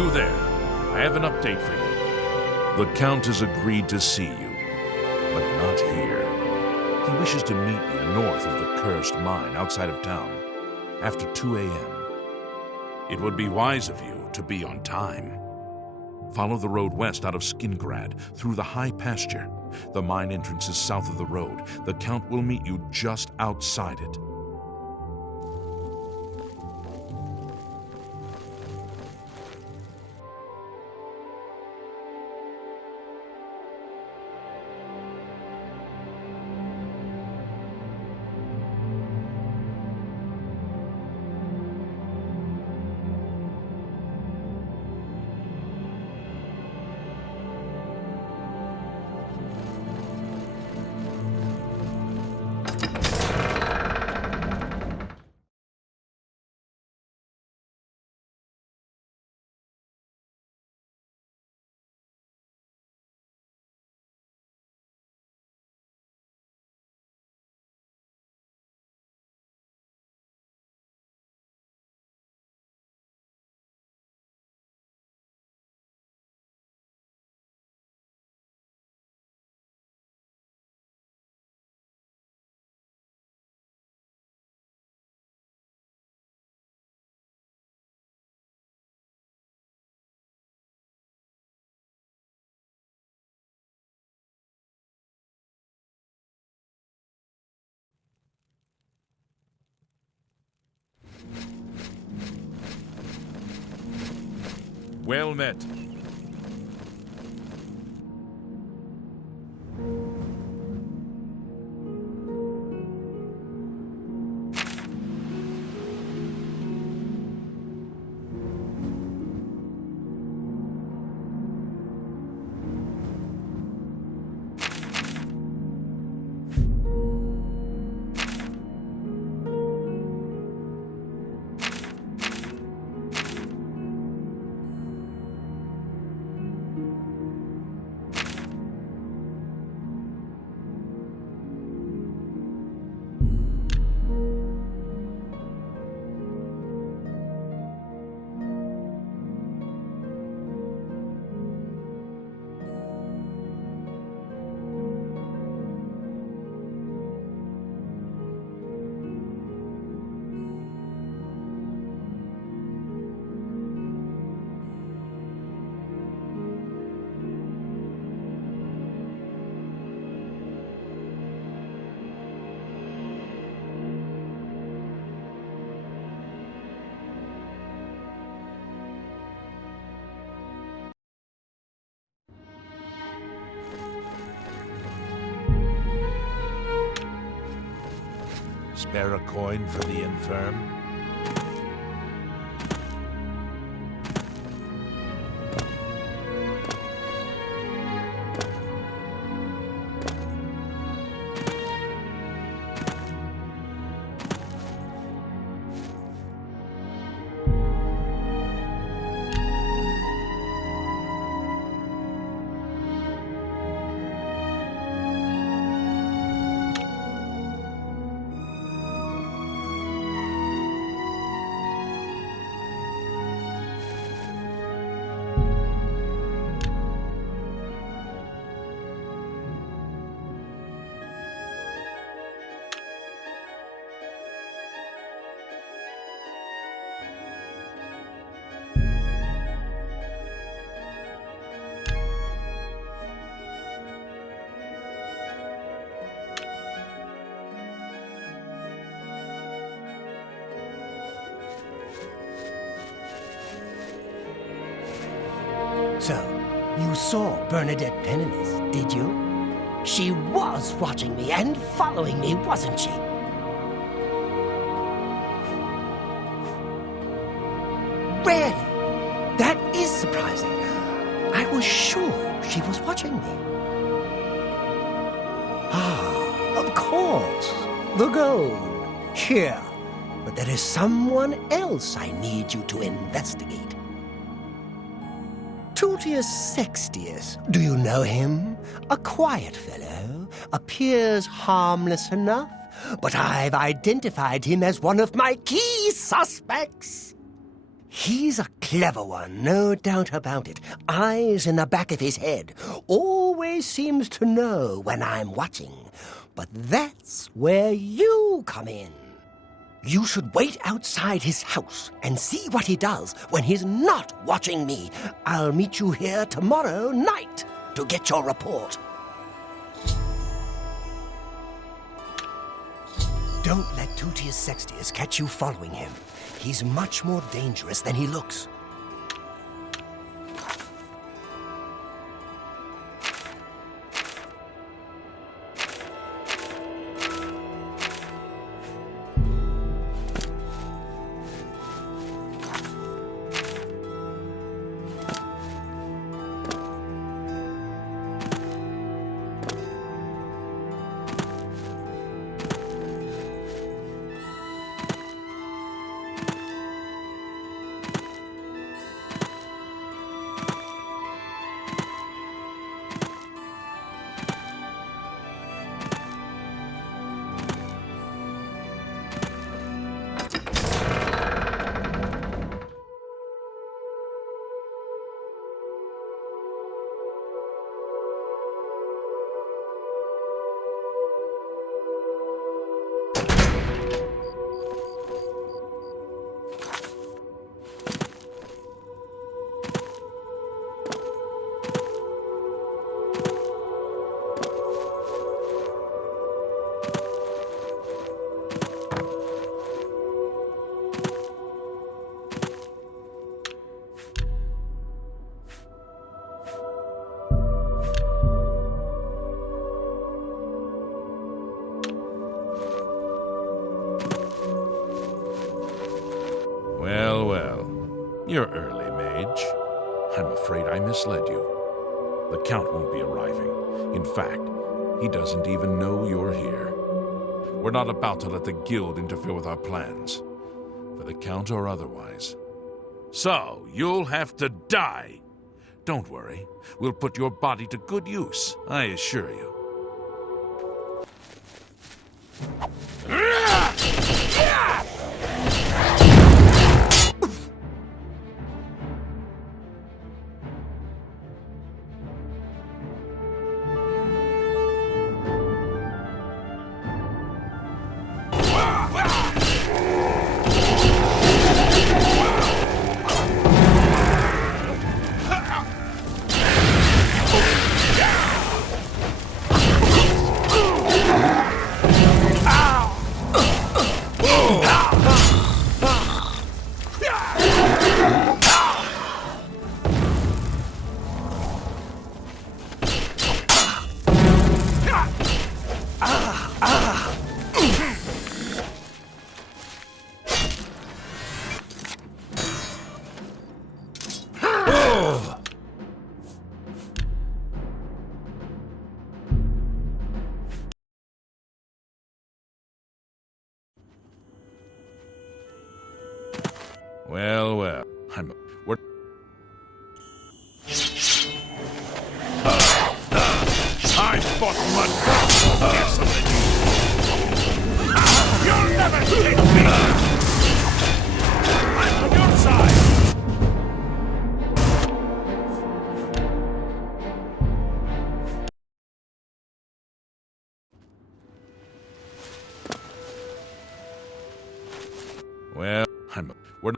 You there. I have an update for you. The Count has agreed to see you, but not here. He wishes to meet you north of the cursed mine outside of town, after 2 a.m. It would be wise of you to be on time. Follow the road west out of Skingrad, through the high pasture. The mine entrance is south of the road. The Count will meet you just outside it. Well met. Spare a coin for the infirm? So, you saw Bernadette Penniless, did you? She was watching me and following me, wasn't she? Really? That is surprising. I was sure she was watching me. Ah, of course. The gold. Here. But there is someone else I need you to investigate. Tultius Sextius, do you know him? A quiet fellow, appears harmless enough, but I've identified him as one of my key suspects. He's a Clever one, no doubt about it. Eyes in the back of his head. Always seems to know when I'm watching. But that's where you come in. You should wait outside his house and see what he does when he's not watching me. I'll meet you here tomorrow night to get your report. Don't let Tutius Sextius catch you following him. He's much more dangerous than he looks. You're early, mage. I'm afraid I misled you. The Count won't be arriving. In fact, he doesn't even know you're here. We're not about to let the Guild interfere with our plans, for the Count or otherwise. So, you'll have to die. Don't worry. We'll put your body to good use, I assure you. Well, we're... I fought mud gasoline. You'll never hit me! I'm on your side! Well, we're...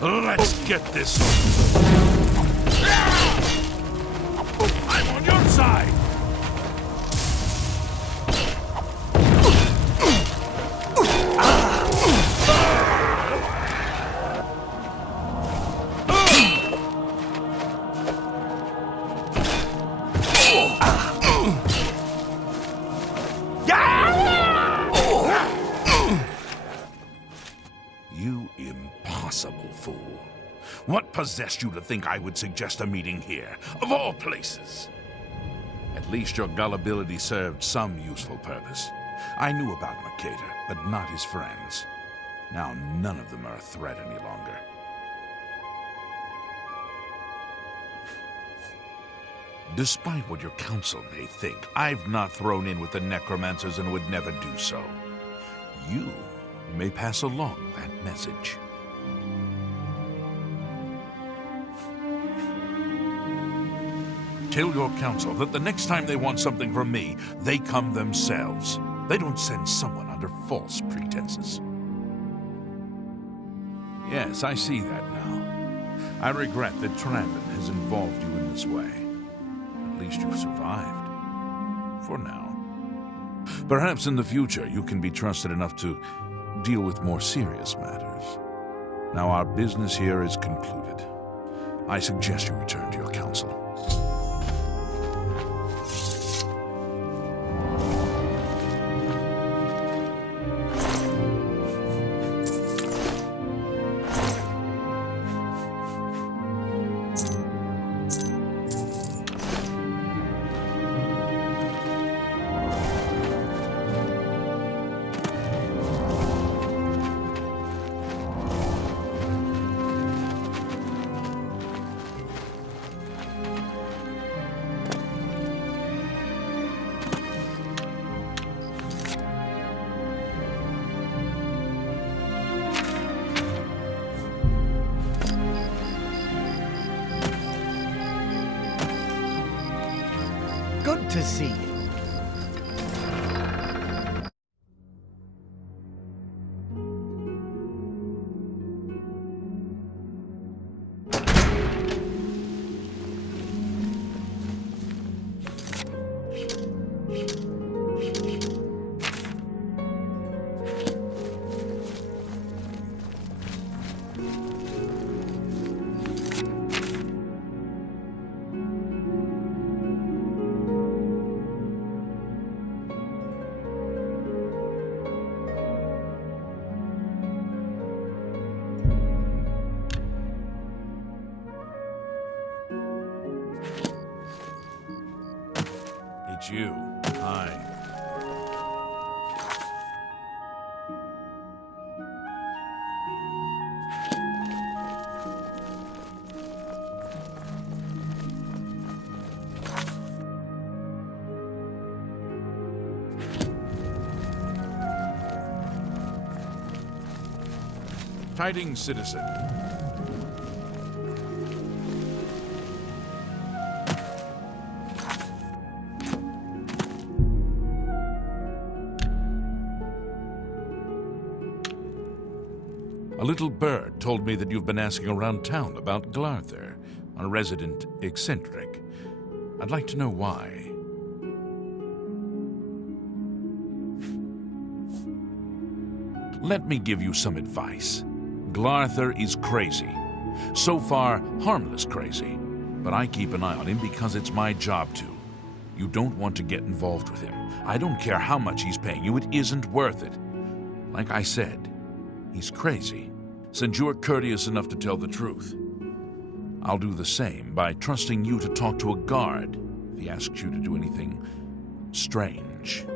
Let's get this over. I'm on your side! You impossible fool. What possessed you to think I would suggest a meeting here, of all places? At least your gullibility served some useful purpose. I knew about Mercator, but not his friends. Now none of them are a threat any longer. Despite what your council may think, I've not thrown in with the necromancers and would never do so. You may pass along that message. Tell your council that the next time they want something from me, they come themselves. They don't send someone under false pretenses. Yes, I see that now. I regret that Traven has involved you in this way. At least you've survived. For now. Perhaps in the future you can be trusted enough to deal with more serious matters. Now our business here is concluded. I suggest you return to your council. Good to see you. It's you. Hi. Tidings, citizen. A little bird told me that you've been asking around town about Glarther, a resident eccentric. I'd like to know why. Let me give you some advice. Glarther is crazy. So far, harmless crazy. But I keep an eye on him because it's my job to. You don't want to get involved with him. I don't care how much he's paying you, it isn't worth it. Like I said, he's crazy. Since you are courteous enough to tell the truth, I'll do the same by trusting you to talk to a guard if he asks you to do anything strange.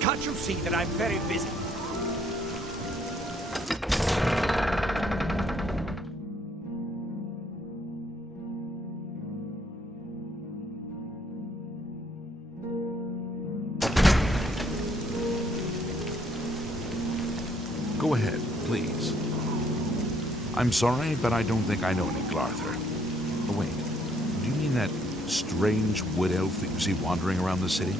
Can't you see that I'm very busy? Go ahead, please. I'm sorry, but I don't think I know any Glarther. Oh, wait. Do you mean that strange wood elf that you see wandering around the city?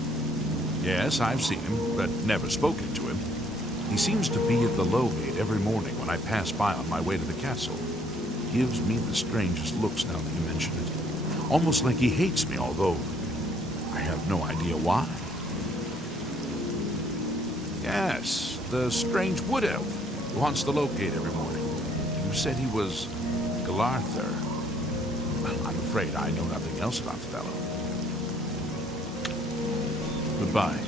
Yes, I've seen him, but never spoken to him. He seems to be at the low gate every morning when I pass by on my way to the castle. Gives me the strangest looks now that you mention it. Almost like he hates me, although I have no idea why. Yes, the strange wood elf who haunts the low gate every morning. You said he was Glarther. I'm afraid I know nothing else about the fellow. Goodbye.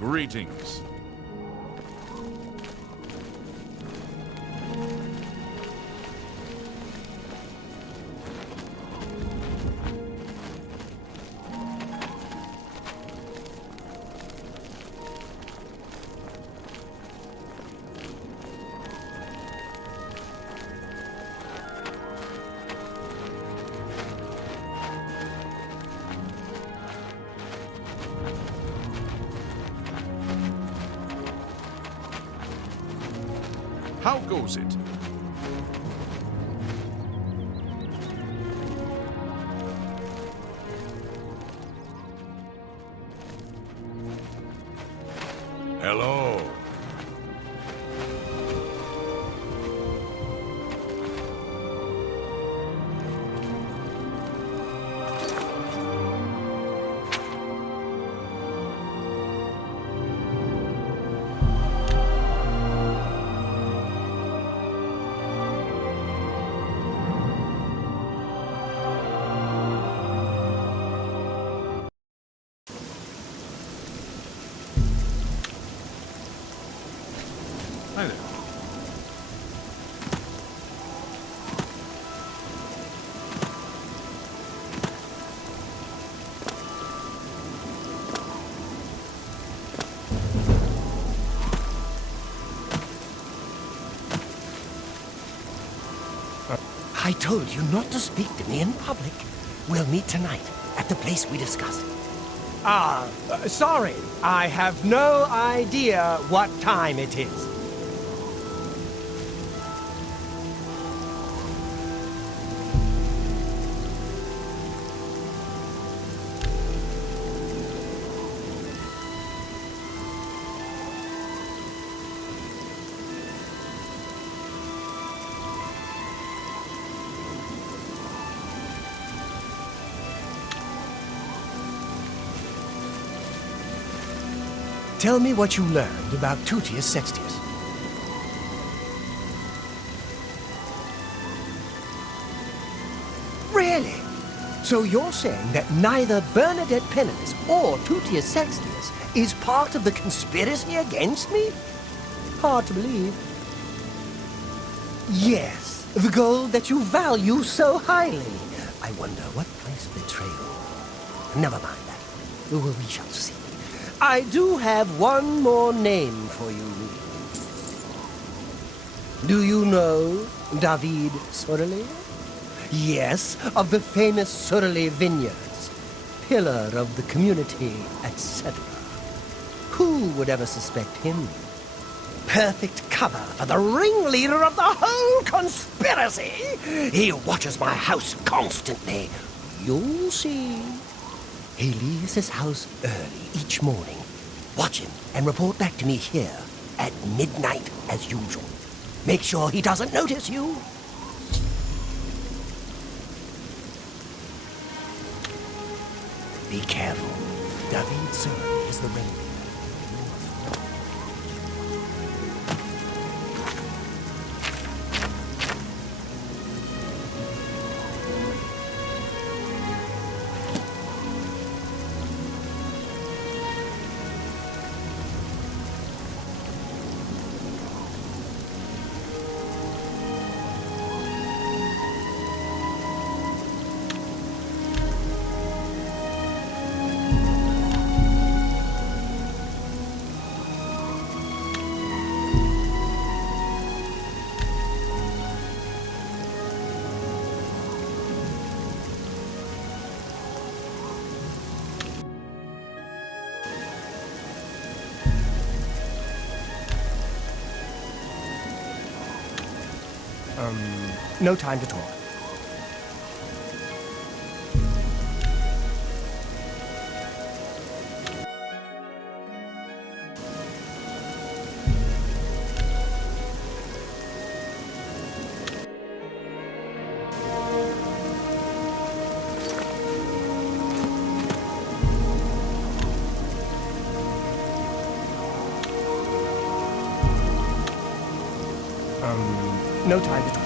Greetings. How goes it? Hello. Hi there. I told you not to speak to me in public. We'll meet tonight at the place we discussed. Sorry. I have no idea what time it is. Tell me what you learned about Tutius Sextius. Really? So you're saying that neither Bernadette Penance or Tutius Sextius is part of the conspiracy against me? Hard to believe. Yes, the gold that you value so highly. I wonder what price betrayal. Never mind that. We shall see. I do have one more name for you. Do you know David Sorelli? Yes, of the famous Sorelli vineyards. Pillar of the community, etc. Who would ever suspect him? Perfect cover for the ringleader of the whole conspiracy. He watches my house constantly. You'll see. He leaves his house early each morning. Watch him and report back to me here at midnight as usual. Make sure he doesn't notice you. Be careful. David Sorelli is the ringleader. No time to talk. No time to talk.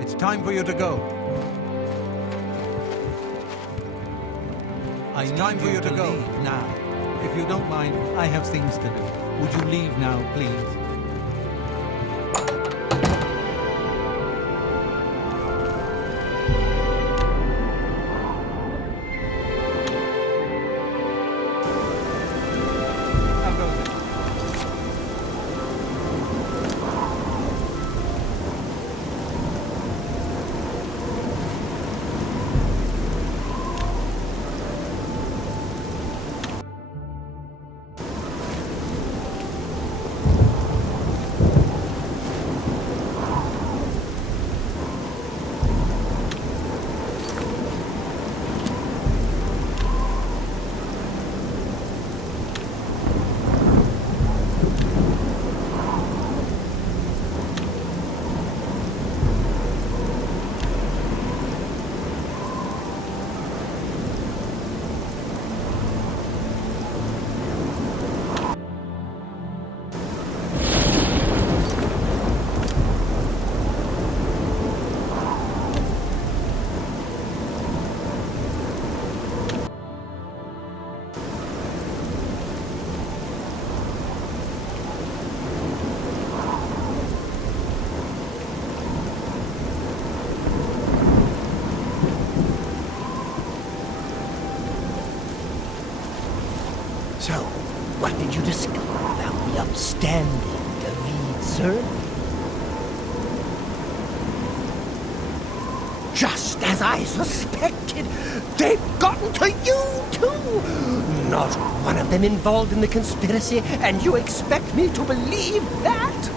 It's time for you to go. It's time for you to go. Leave now. If you don't mind, I have things to do. Would you leave now, please? So, what did you discover about the upstanding David, sir? Just as I suspected, they've gotten to you, too! Not one of them involved in the conspiracy, and you expect me to believe that?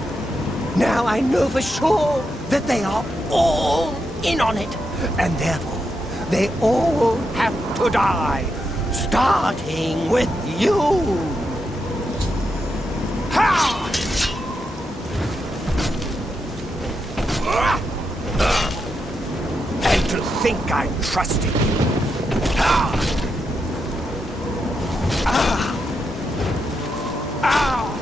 Now I know for sure that they are all in on it, and therefore they all have to die, starting with you! Ha! And to think I'm trusting you. Ah! Ah! Ah!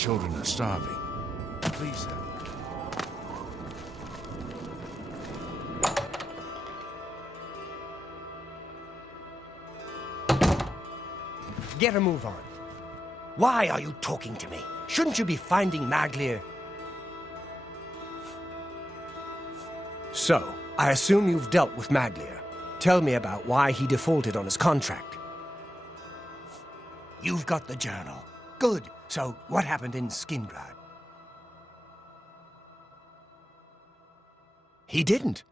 children are starving. Please, sir. Get a move on. Why are you talking to me? Shouldn't you be finding Maglir? So, I assume you've dealt with Maglir. Tell me about why he defaulted on his contract. You've got the journal. Good. So, what happened in Skingrad? He didn't.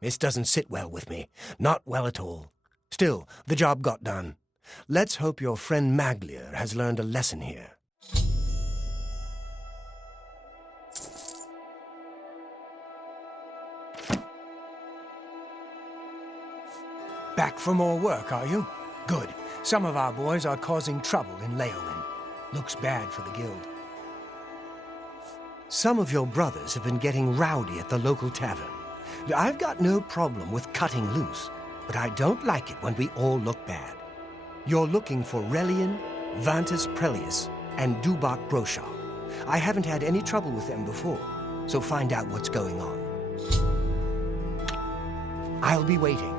This doesn't sit well with me. Not well at all. Still, the job got done. Let's hope your friend Maglir has learned a lesson here. Back for more work, are you? Good. Some of our boys are causing trouble in Leowin. Looks bad for the guild. Some of your brothers have been getting rowdy at the local tavern. I've got no problem with cutting loose, but I don't like it when we all look bad. You're looking for Relian, Vantus Prelius, and Dubak Groshaw. I haven't had any trouble with them before, so find out what's going on. I'll be waiting.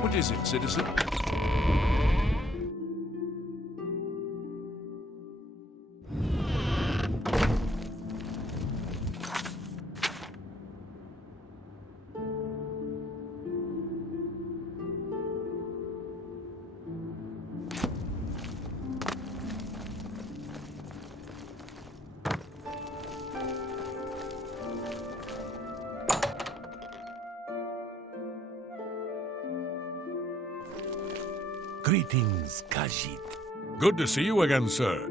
What is it, citizen? Greetings, Khajiit. Good to see you again, sir.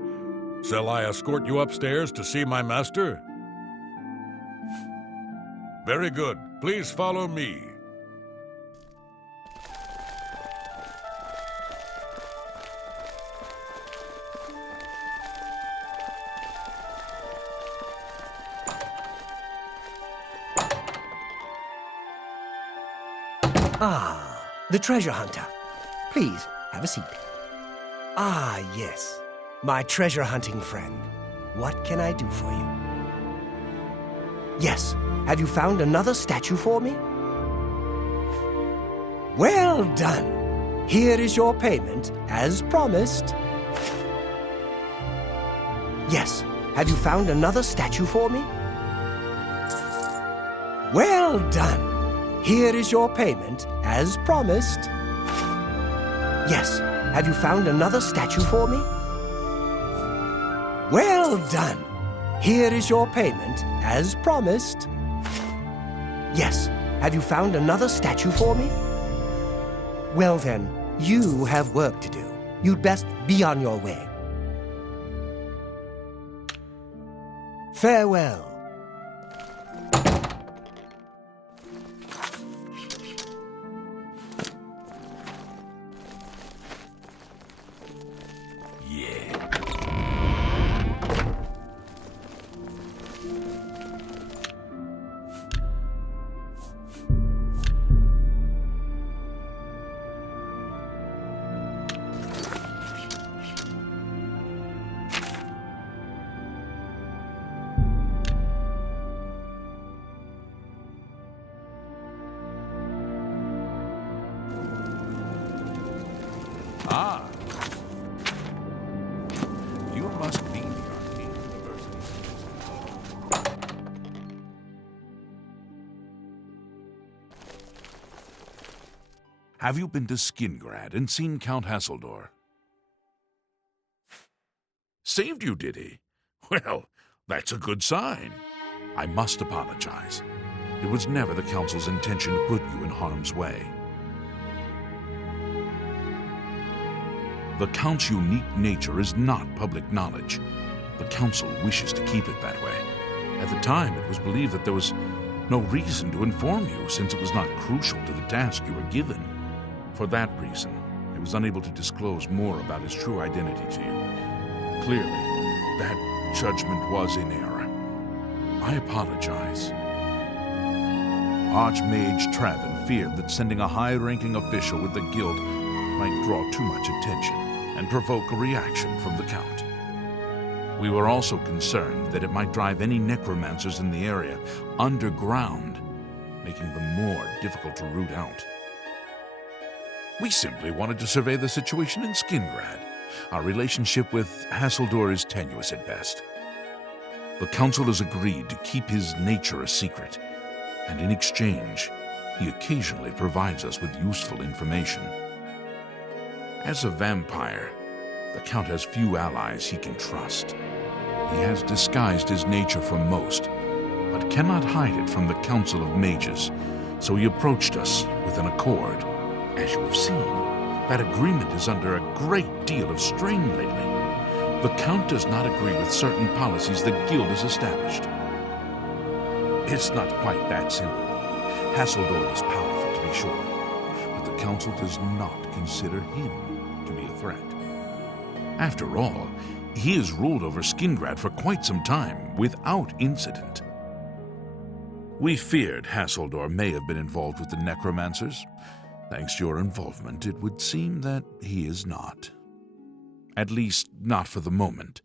Shall I escort you upstairs to see my master? Very good. Please follow me. Ah, the treasure hunter. Please, have a seat. Ah, yes. My treasure hunting friend. What can I do for you? Yes. Have you found another statue for me? Well done. Here is your payment, as promised. Yes. Have you found another statue for me? Well done. Here is your payment, as promised. Yes. Have you found another statue for me? Well done. Here is your payment, as promised. Yes. Have you found another statue for me? Well then, you have work to do. You'd best be on your way. Farewell. Ah. You must be the Arcane University. Have you been to Skingrad and seen Count Hasseldor? Saved you, did he? Well, that's a good sign. I must apologize. It was never the Council's intention to put you in harm's way. The Count's unique nature is not public knowledge. The Council wishes to keep it that way. At the time, it was believed that there was no reason to inform you, since it was not crucial to the task you were given. For that reason, it was unable to disclose more about his true identity to you. Clearly, that judgment was in error. I apologize. Archmage Travin feared that sending a high-ranking official with the guild might draw too much attention and provoke a reaction from the Count. We were also concerned that it might drive any necromancers in the area underground, making them more difficult to root out. We simply wanted to survey the situation in Skingrad. Our relationship with Hasseldor is tenuous at best. The Council has agreed to keep his nature a secret, and in exchange, he occasionally provides us with useful information. As a vampire, the Count has few allies he can trust. He has disguised his nature from most, but cannot hide it from the Council of Mages, so he approached us with an accord. As you have seen, that agreement is under a great deal of strain lately. The Count does not agree with certain policies the Guild has established. It's not quite that simple. Hasseldor is powerful, to be sure, but the Council does not consider him to be a threat. After all, he has ruled over Skingrad for quite some time, without incident. We feared Hasseldor may have been involved with the necromancers. Thanks to your involvement, it would seem that he is not. At least, not for the moment.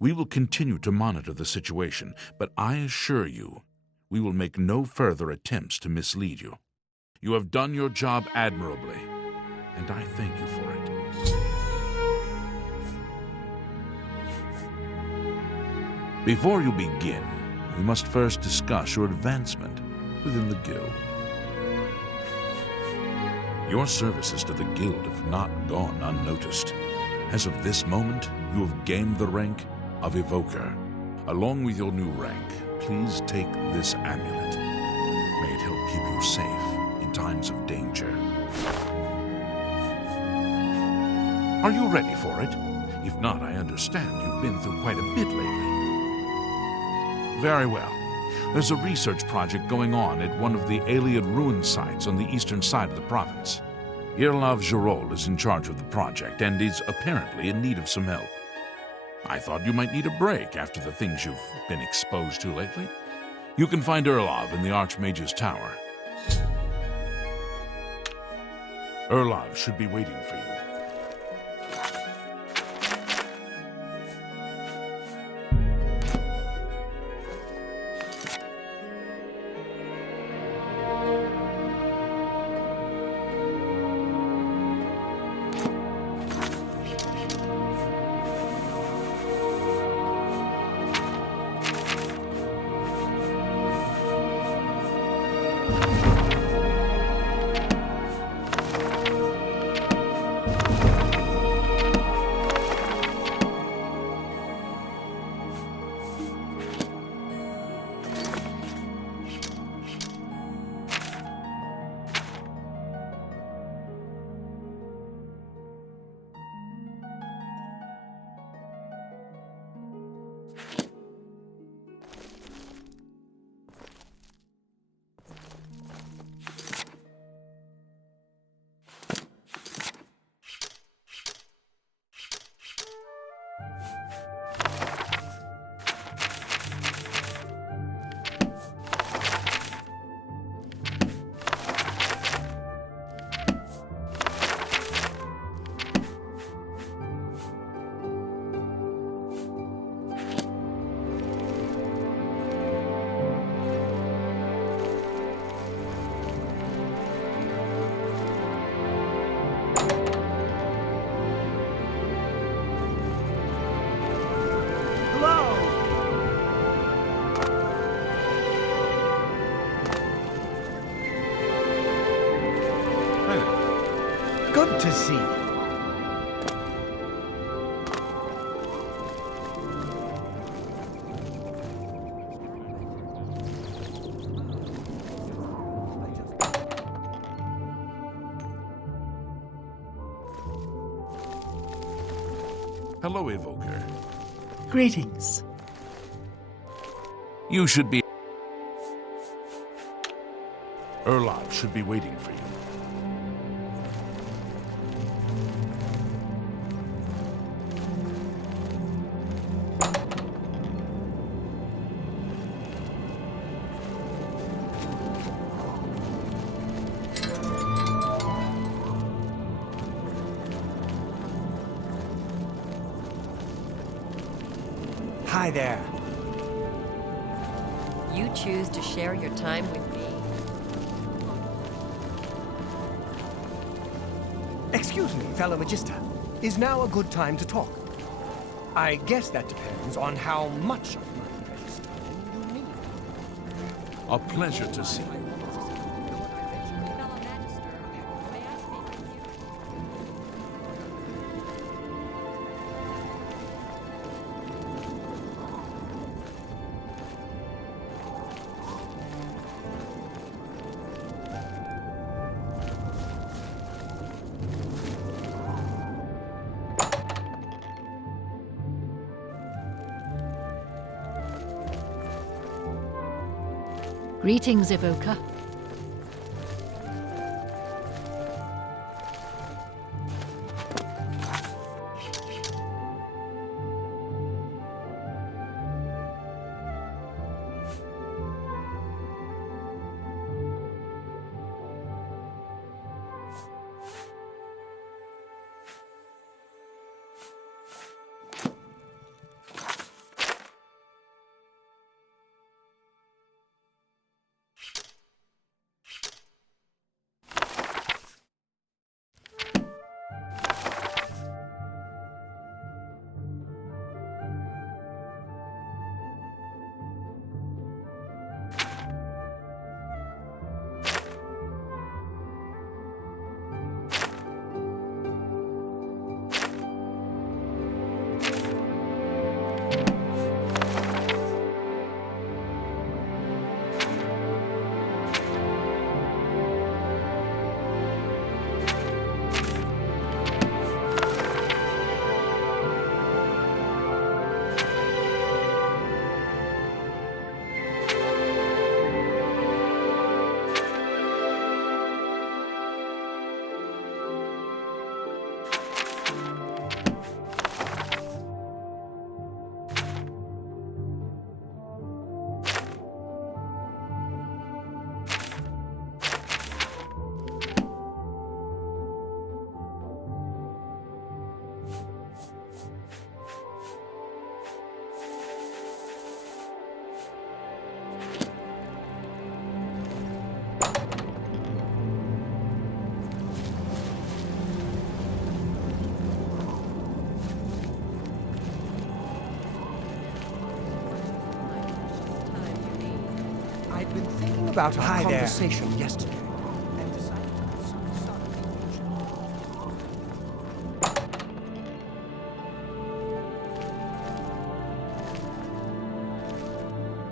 We will continue to monitor the situation, but I assure you, we will make no further attempts to mislead you. You have done your job admirably, and I thank you for it. Before you begin, we must first discuss your advancement within the Guild. Your services to the Guild have not gone unnoticed. As of this moment, you have gained the rank of Evoker. Along with your new rank, please take this amulet. May it help keep you safe in times of danger. Are you ready for it? If not, I understand you've been through quite a bit lately. Very well. There's a research project going on at one of the Aliad ruin sites on the eastern side of the province. Irlav Girol is in charge of the project and is apparently in need of some help. I thought you might need a break after the things you've been exposed to lately. You can find Irlav in the Archmage's Tower. Irlav should be waiting for you. to see you. Hello, Evoker. Greetings. You should be... Erlov should be waiting for you. Hi there. You choose to share your time with me. Excuse me, fellow Magister. Is now a good time to talk? I guess that depends on how much of my precious time you need. A pleasure to see you. Fellow Magister, may I speak with you? Greetings, Evoker. I'd been thinking about our conversation yesterday. And decided to start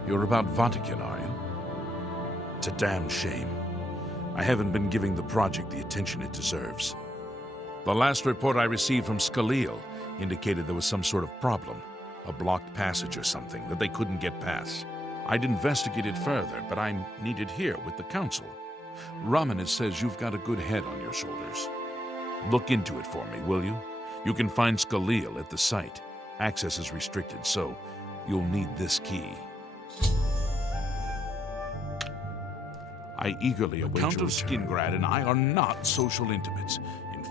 You're about Vatican, are you? It's a damn shame. I haven't been giving the project the attention it deserves. The last report I received from Skalil indicated there was some sort of problem, a blocked passage or something that they couldn't get past. I'd investigate it further, but I'm needed here with the Council. Romanus says you've got a good head on your shoulders. Look into it for me, will you? You can find Skalil at the site. Access is restricted, so you'll need this key. I eagerly await your return. Count of Skingrad and I are not social intimates. In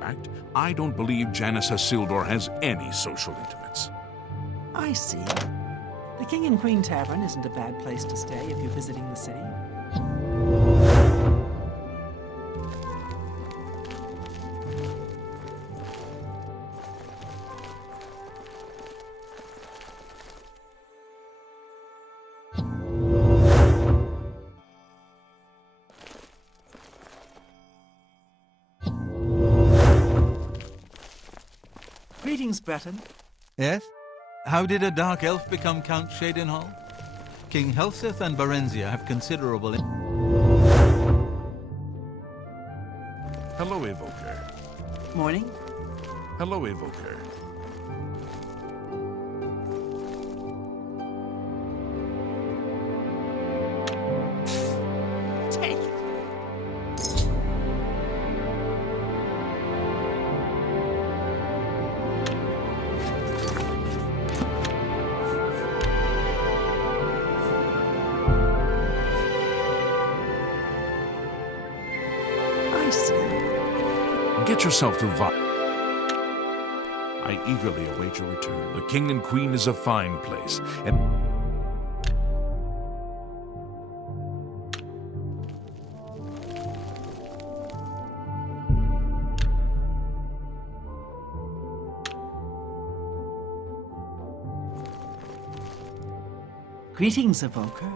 fact, I don't believe Janus Hasildor has any social intimates. I see. The King and Queen Tavern isn't a bad place to stay if you're visiting the city. Greetings, Breton. Yes? How did a dark elf become Count Shadenhall? King Helseth and Barenzia have considerable... Hello, Evoker. Morning. Hello, Evoker. Take it. I see. Get yourself to I eagerly await your return. The King and Queen is a fine place, and... Greetings, Evoker.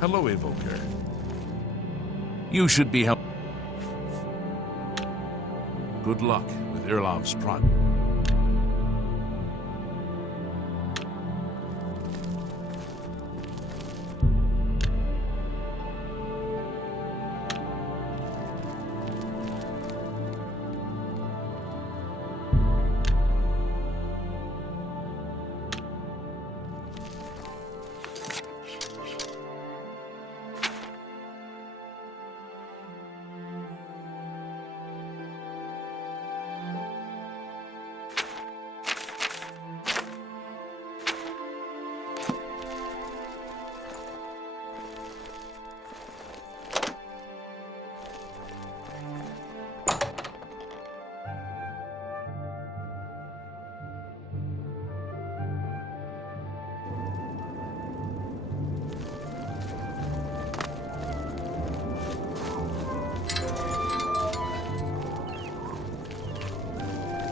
Hello, Evoker. You should be helped. Good luck with Irlav's project.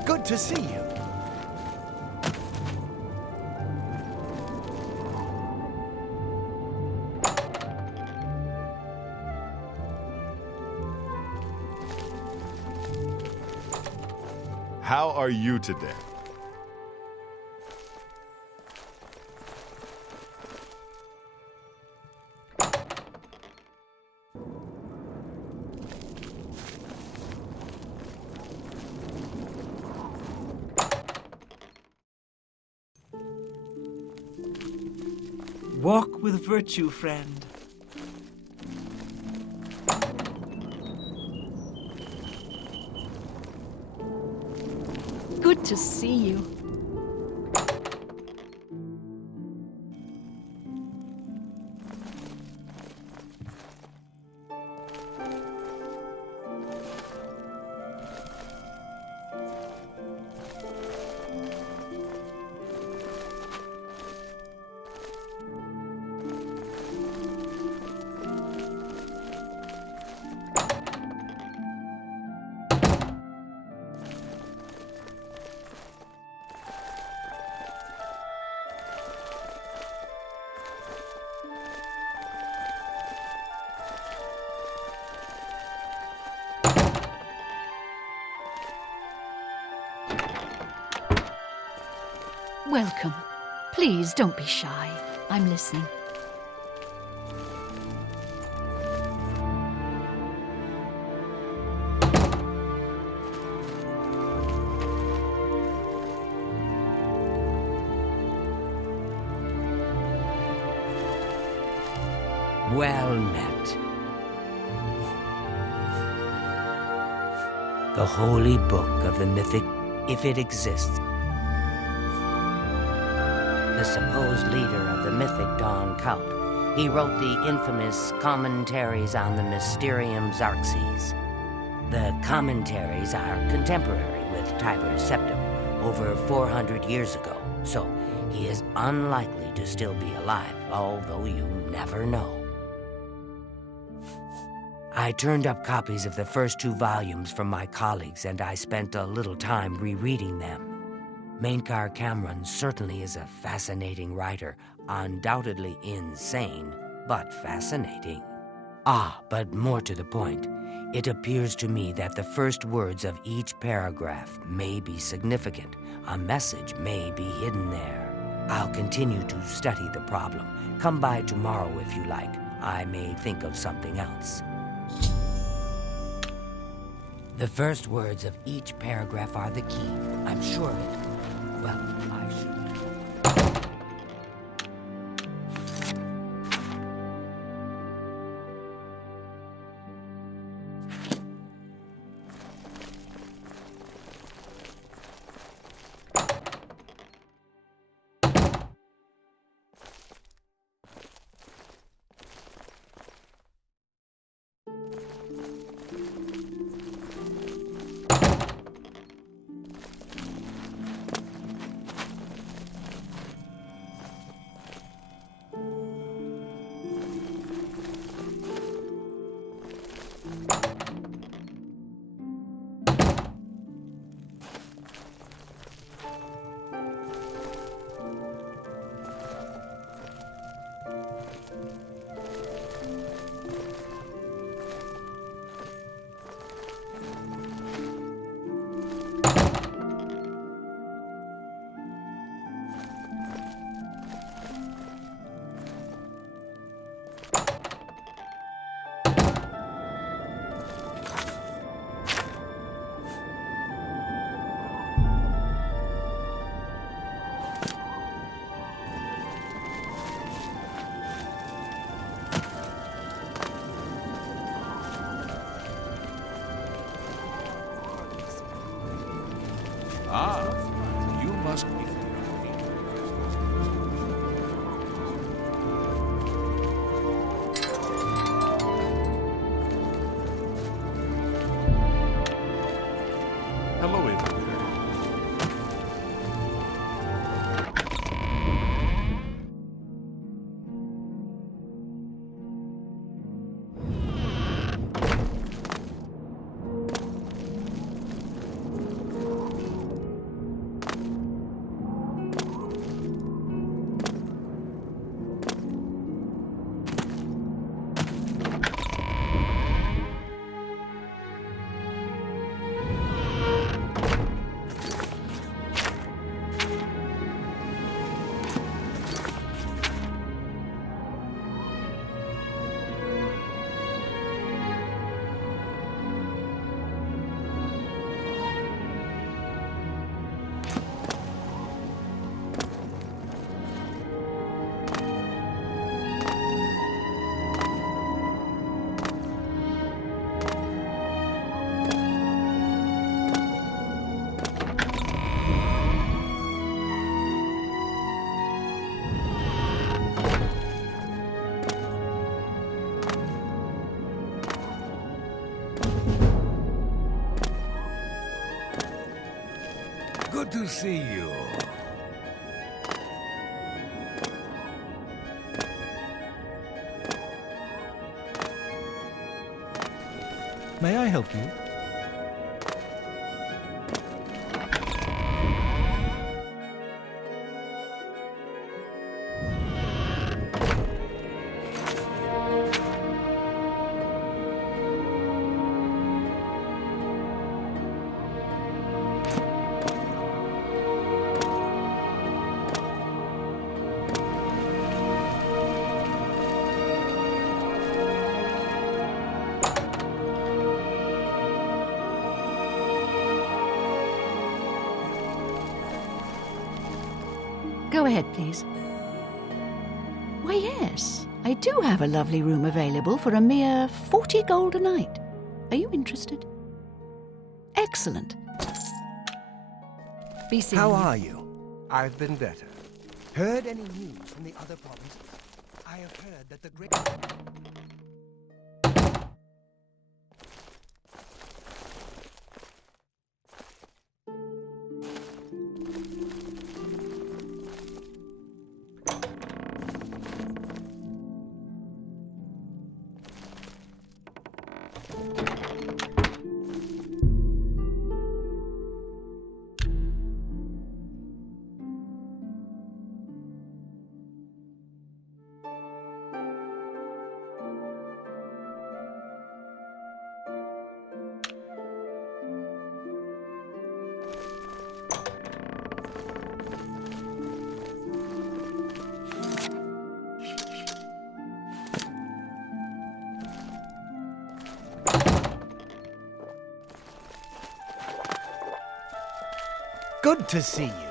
Good to see you. How are you today? Walk with virtue, friend. Good to see you. Welcome. Please don't be shy. I'm listening. Well met. The holy book of the mythic, if it exists. The supposed leader of the mythic Dawn cult. He wrote the infamous Commentaries on the Mysterium Xarxes. The commentaries are contemporary with Tiber's Septim, over 400 years ago, so he is unlikely to still be alive, although you never know. I turned up copies of the first 2 volumes from my colleagues, and I spent a little time rereading them. Mainkar Cameron certainly is a fascinating writer, undoubtedly insane, but fascinating. Ah, but more to the point, it appears to me that the first words of each paragraph may be significant. A message may be hidden there. I'll continue to study the problem. Come by tomorrow if you like. I may think of something else. The first words of each paragraph are the key. I'm sure of it. Well, I should. Ah, you must be. Hello, everyone. Good to see you. May I help you? Go ahead, please. Why, yes, I do have a lovely room available for a mere 40 gold a night. Are you interested? Excellent. Be seeing How you. are you? I've been better. Heard any news from the other provinces? I have heard that the great... Good to see you.